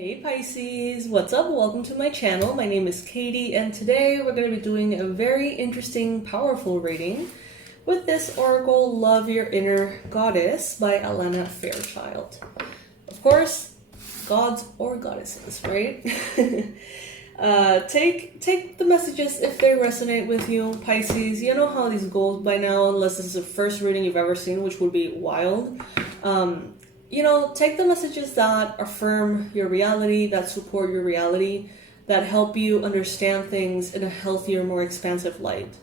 Hey Pisces, what's up? Welcome to my channel. My name is Katie and today we're going to be doing a very interesting, powerful reading with this oracle, Love Your Inner Goddess by Alana Fairchild. Of course, gods or goddesses, right? Take the messages if they resonate with you, Pisces. You know how these goes by now, unless this is the first reading you've ever seen, which would be wild. Take the messages that affirm your reality, that support your reality, that help you understand things in a healthier, more expansive light.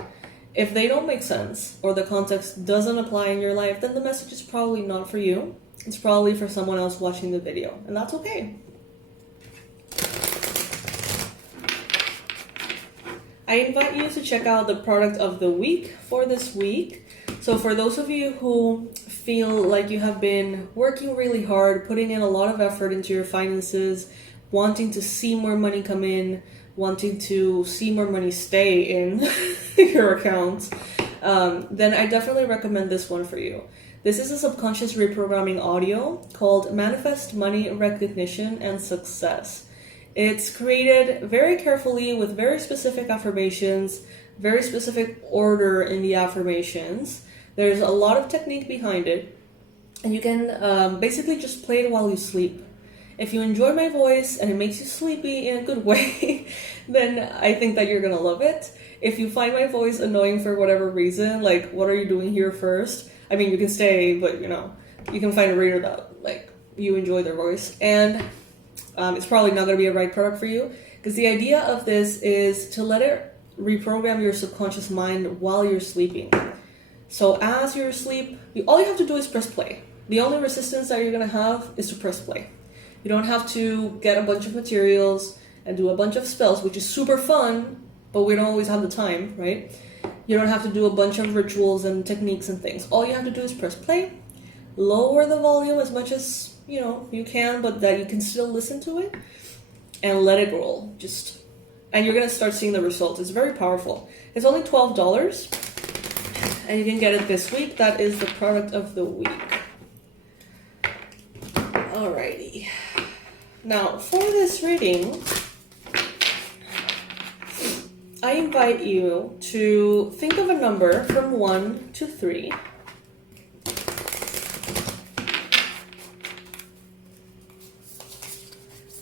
If they don't make sense or the context doesn't apply in your life, then the message is probably not for you. It's probably for someone else watching the video, and that's okay. I invite you to check out the product of the week for this week. So for those of you who feel like you have been working really hard, putting in a lot of effort into your finances, wanting to see more money come in, wanting to see more money stay in your account, then I definitely recommend this one for you. This is a subconscious reprogramming audio called Manifest Money, Recognition, and Success. It's created very carefully with very specific affirmations, very specific order in the affirmations. There's a lot of technique behind it, and you can basically just play it while you sleep. If you enjoy my voice and it makes you sleepy in a good way, then I think that you're gonna love it. If you find my voice annoying for whatever reason, like what are you doing here first? I mean, you can stay, but you can find a reader that you enjoy their voice, and it's probably not gonna be a right product for you, because the idea of this is to let it reprogram your subconscious mind while you're sleeping. So as you're asleep, all you have to do is press play. The only resistance that you're going to have is to press play. You don't have to get a bunch of materials and do a bunch of spells, which is super fun, but we don't always have the time, right? You don't have to do a bunch of rituals and techniques and things. All you have to do is press play, lower the volume as much as you can, but that you can still listen to it, and let it roll. And you're going to start seeing the results. It's very powerful. It's only $12. And you can get it this week. That is the product of the week. Alrighty. Now, for this reading, I invite you to think of a number from 1 to 3.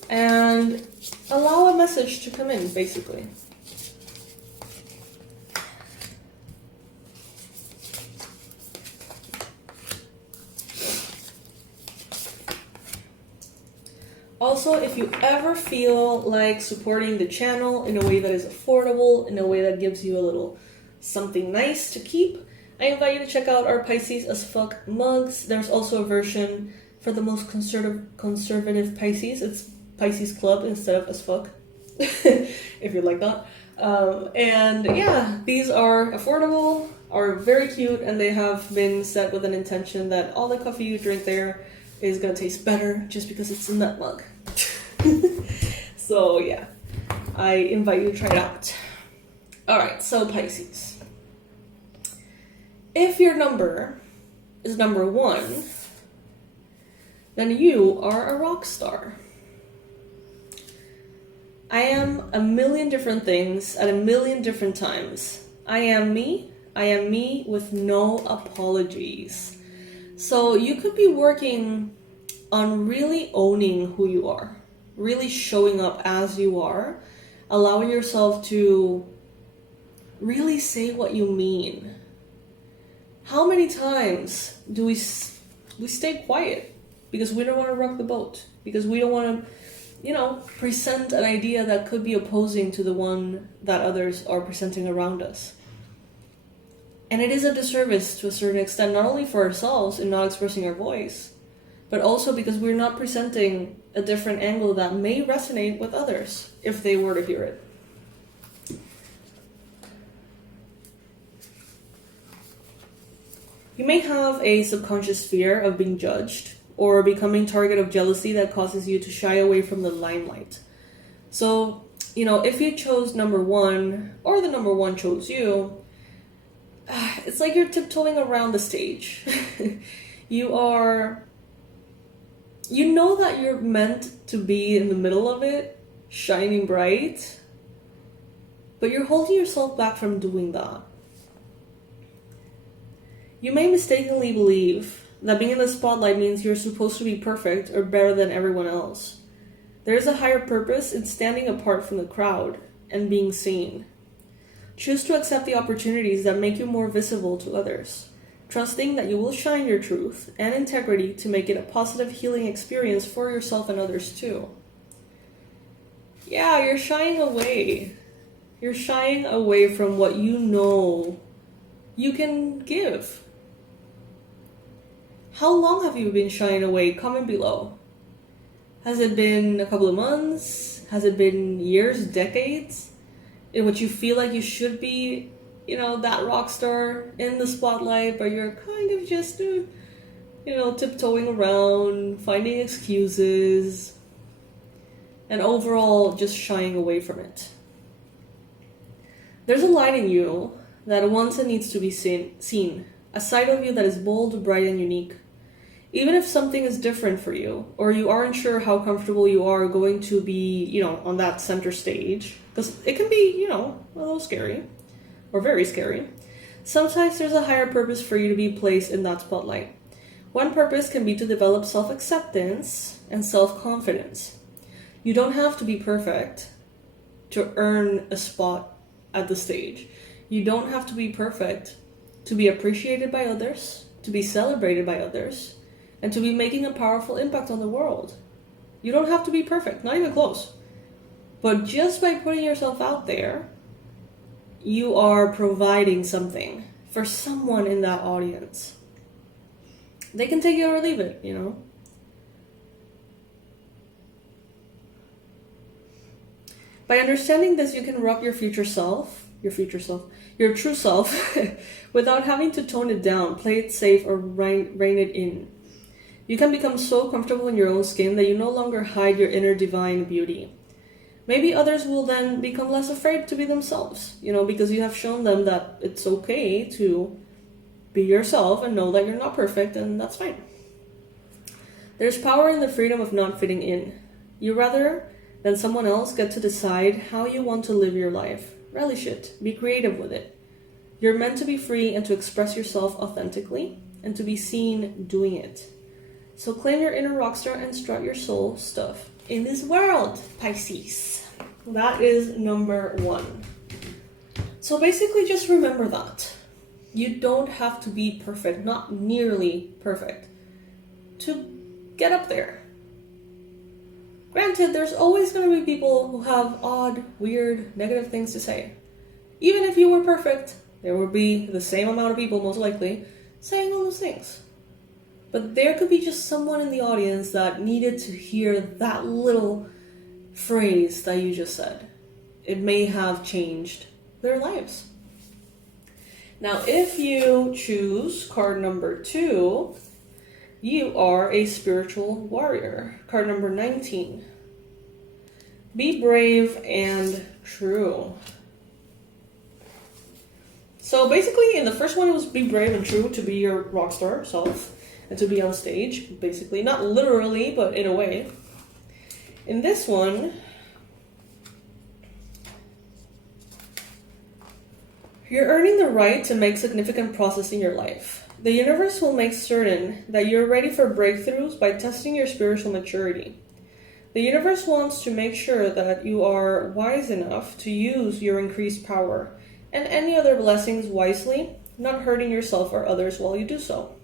And allow a message to come in, basically. Also, if you ever feel like supporting the channel in a way that is affordable, in a way that gives you a little something nice to keep, I invite you to check out our Pisces as Fuck mugs. There's also a version for the most conservative Pisces. It's Pisces Club instead of as fuck, if you like that. And yeah, these are affordable, are very cute, and they have been set with an intention that all the coffee you drink there is gonna taste better just because it's a nut mug. So yeah, I invite you to try it out. Alright, so Pisces. If your number is number 1, then you are a rock star. I am a million different things at a million different times. I am me. I am me with no apologies. So you could be working on really owning who you are, really showing up as you are, allowing yourself to really say what you mean. How many times do we stay quiet because we don't want to rock the boat, because we don't want to present an idea that could be opposing to the one that others are presenting around us? And it is a disservice to a certain extent, not only for ourselves in not expressing our voice, but also because we're not presenting a different angle that may resonate with others if they were to hear it. You may have a subconscious fear of being judged or becoming target of jealousy that causes you to shy away from the limelight. So, if you chose number 1 or the number 1 chose you, it's like you're tiptoeing around the stage. You are You know that you're meant to be in the middle of it, shining bright, but you're holding yourself back from doing that. You may mistakenly believe that being in the spotlight means you're supposed to be perfect or better than everyone else. There is a higher purpose in standing apart from the crowd and being seen. Choose to accept the opportunities that make you more visible to others, trusting that you will shine your truth and integrity to make it a positive healing experience for yourself and others too. Yeah, you're shying away. You're shying away from what you know you can give. How long have you been shying away? Comment below. Has it been a couple of months? Has it been years, decades, in which you feel like you should be, that rock star in the spotlight, but you're kind of just, tiptoeing around, finding excuses, and overall just shying away from it? There's a light in you that wants and needs to be seen, a side of you that is bold, bright, and unique. Even if something is different for you, or you aren't sure how comfortable you are going to be, on that center stage, because it can be, a little scary, or very scary, sometimes there's a higher purpose for you to be placed in that spotlight. One purpose can be to develop self-acceptance and self-confidence. You don't have to be perfect to earn a spot at the stage. You don't have to be perfect to be appreciated by others, to be celebrated by others, and to be making a powerful impact on the world. You don't have to be perfect, not even close. But just by putting yourself out there, you are providing something for someone in that audience. They can take it or leave it, By understanding this, you can rock your true self, without having to tone it down, play it safe, or rein it in. You can become so comfortable in your own skin that you no longer hide your inner divine beauty. Maybe others will then become less afraid to be themselves, because you have shown them that it's okay to be yourself and know that you're not perfect, and that's fine. There's power in the freedom of not fitting in. You rather than someone else get to decide how you want to live your life. Relish it. Be creative with it. You're meant to be free and to express yourself authentically and to be seen doing it. So claim your inner rockstar and strut your soul stuff in this world, Pisces. That is number 1. So basically just remember that. You don't have to be perfect, not nearly perfect, to get up there. Granted, there's always going to be people who have odd, weird, negative things to say. Even if you were perfect, there would be the same amount of people, most likely, saying all those things. But there could be just someone in the audience that needed to hear that little phrase that you just said. It may have changed their lives. Now, if you choose card number 2, you are a spiritual warrior. Card number 19. Be brave and true. So basically, in the first one, it was be brave and true, to be your rock star self and to be on stage, basically. Not literally, but in a way. In this one, you're earning the right to make significant progress in your life. The universe will make certain that you're ready for breakthroughs by testing your spiritual maturity. The universe wants to make sure that you are wise enough to use your increased power and any other blessings wisely, not hurting yourself or others while you do so.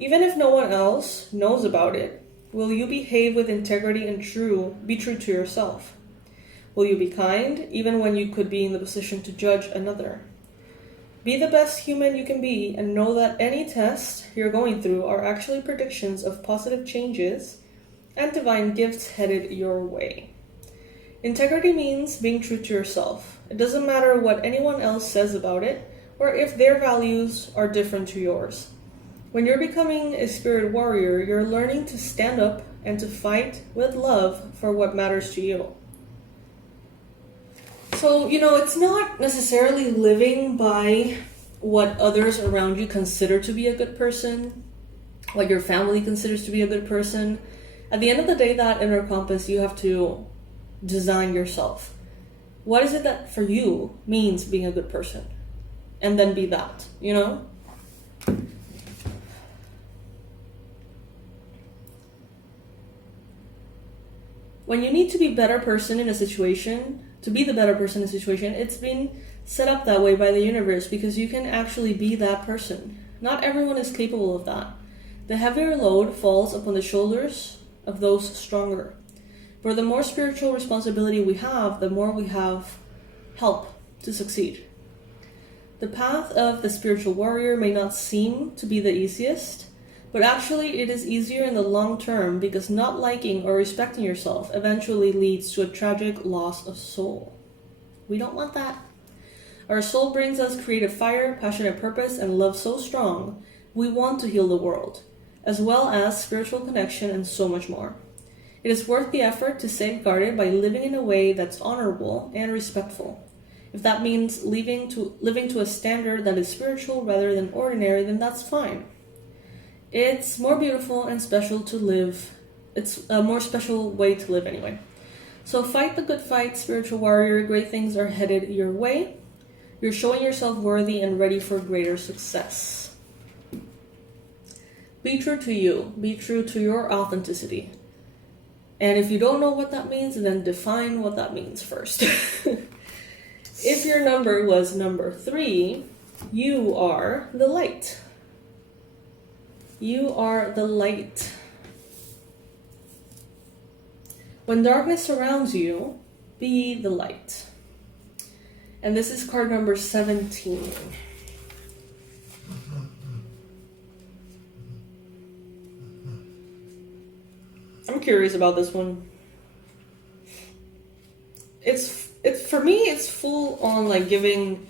Even if no one else knows about it, will you behave with integrity and be true to yourself? Will you be kind, even when you could be in the position to judge another? Be the best human you can be and know that any tests you're going through are actually predictions of positive changes and divine gifts headed your way. Integrity means being true to yourself. It doesn't matter what anyone else says about it or if their values are different to yours. When you're becoming a spirit warrior, you're learning to stand up and to fight with love for what matters to you. So, it's not necessarily living by what others around you consider to be a good person, what your family considers to be a good person. At the end of the day, that inner compass, you have to design yourself. What is it that for you means being a good person? And then be that, you know? When you need to be a better person in a situation, to be the better person in a situation, it's been set up that way by the universe because you can actually be that person. Not everyone is capable of that. The heavier load falls upon the shoulders of those stronger. For the more spiritual responsibility we have, the more we have help to succeed. The path of the spiritual warrior may not seem to be the easiest, but actually it is easier in the long term because not liking or respecting yourself eventually leads to a tragic loss of soul. We don't want that. Our soul brings us creative fire, passionate purpose, and love so strong, we want to heal the world, as well as spiritual connection and so much more. It is worth the effort to safeguard it by living in a way that's honorable and respectful. If that means living to a standard that is spiritual rather than ordinary, then that's fine. It's more beautiful and special to live. It's a more special way to live anyway. So fight the good fight, spiritual warrior. Great things are headed your way. You're showing yourself worthy and ready for greater success. Be true to you. Be true to your authenticity. And if you don't know what that means, then define what that means first. If your number was number 3, you are the light. You are the light. When darkness surrounds you, be the light. And this is card number 17. I'm curious about this one. It's for me, it's full on like giving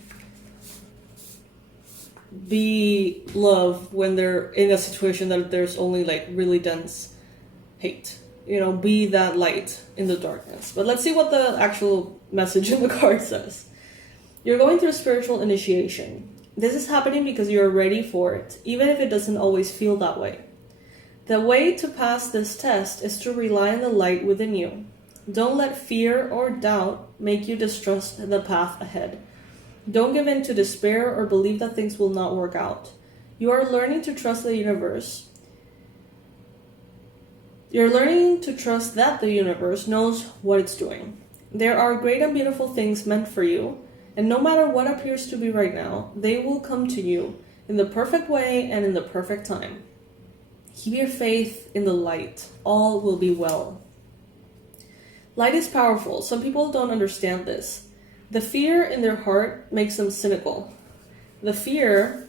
be love when they're in a situation that there's only like really dense hate. You know, be that light in the darkness. But let's see what the actual message in the card says. You're going through a spiritual initiation. This is happening because you're ready for it, even if it doesn't always feel that way. The way to pass this test is to rely on the light within you. Don't let fear or doubt make you distrust the path ahead. Don't give in to despair or believe that things will not work out. You are learning to trust the universe. You're learning to trust that the universe knows what it's doing. There are great and beautiful things meant for you, and no matter what appears to be right now, they will come to you in the perfect way and in the perfect time. Keep your faith in the light. All will be well. Light is powerful. Some people don't understand this. The fear in their heart makes them cynical. That fear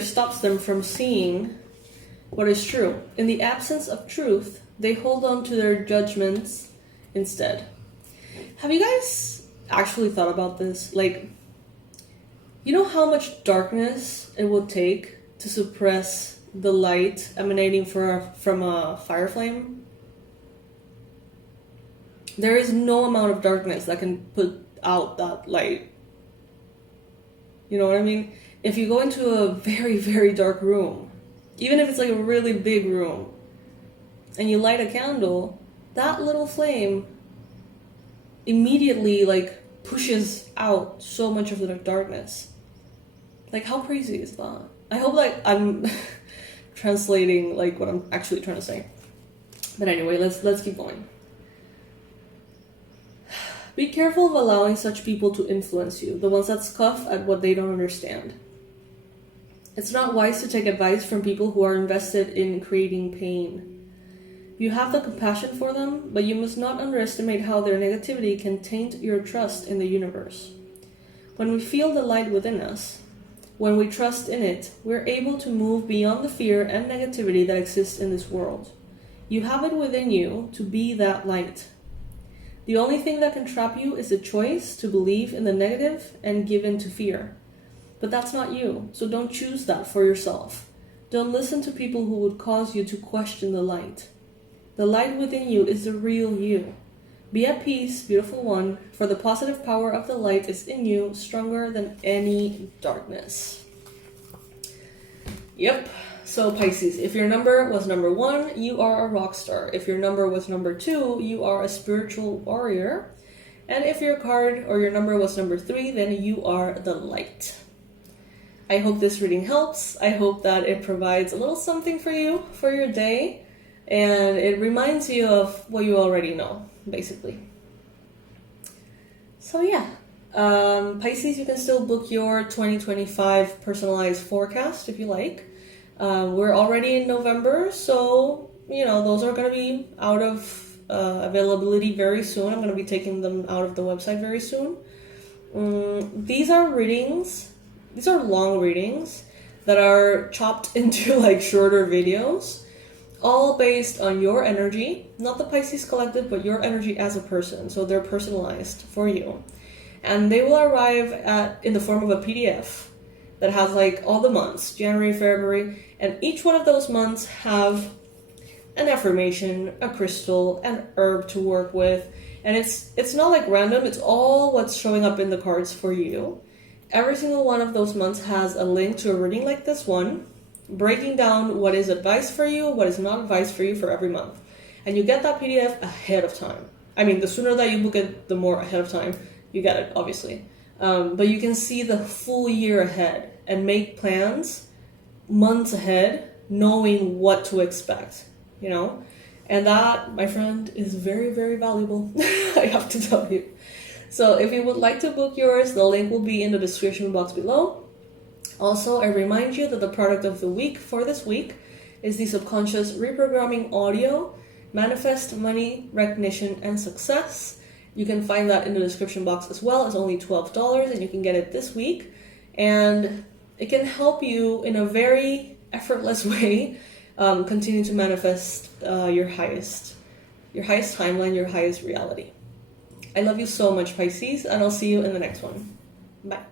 stops them from seeing what is true. In the absence of truth, they hold on to their judgments instead. Have you guys actually thought about this? Like, you know how much darkness it would take to suppress the light emanating from a fire flame? There is no amount of darkness that can put out that light. You know what I mean? If you go into a very, very dark room, even if it's like a really big room, and you light a candle, that little flame immediately like pushes out so much of the darkness. Like, how crazy is that? I hope like I'm translating like what I'm actually trying to say. But anyway, let's keep going. Be careful of allowing such people to influence you, the ones that scoff at what they don't understand. It's not wise to take advice from people who are invested in creating pain. You have the compassion for them, but you must not underestimate how their negativity can taint your trust in the universe. When we feel the light within us, when we trust in it, we're able to move beyond the fear and negativity that exists in this world. You have it within you to be that light. The only thing that can trap you is the choice to believe in the negative and give in to fear. But that's not you, so don't choose that for yourself. Don't listen to people who would cause you to question the light. The light within you is the real you. Be at peace, beautiful one, for the positive power of the light is in you, stronger than any darkness. Yep, So Pisces, if your number was number 1, you are a rock star. If your number was number 2, you are a spiritual warrior. And if your card or your number was number 3, then you are the light. I hope this reading helps. I hope that it provides a little something for you for your day. And it reminds you of what you already know, basically. So yeah, Pisces, you can still book your 2025 personalized forecast if you like. We're already in November, so, those are going to be out of availability very soon. I'm going to be taking them out of the website very soon. These are readings. These are long readings that are chopped into like shorter videos, all based on your energy, not the Pisces collective, but your energy as a person. So they're personalized for you. And they will arrive in the form of a PDF that has like all the months, January, February, and each one of those months have an affirmation, a crystal, an herb to work with. And it's not like random, it's all what's showing up in the cards for you. Every single one of those months has a link to a reading like this one, breaking down what is advice for you, what is not advice for you for every month. And you get that PDF ahead of time. I mean, the sooner that you book it, the more ahead of time you get it, obviously. But you can see the full year ahead and make plans months ahead, knowing what to expect, And that, my friend, is very, very valuable, I have to tell you. So if you would like to book yours, the link will be in the description box below. Also, I remind you that the product of the week for this week is the Subconscious Reprogramming Audio, Manifest Money, Recognition, and Success. You can find that in the description box as well. It's only $12 and you can get it this week. And it can help you in a very effortless way continue to manifest your highest timeline, your highest reality. I love you so much, Pisces, and I'll see you in the next one. Bye.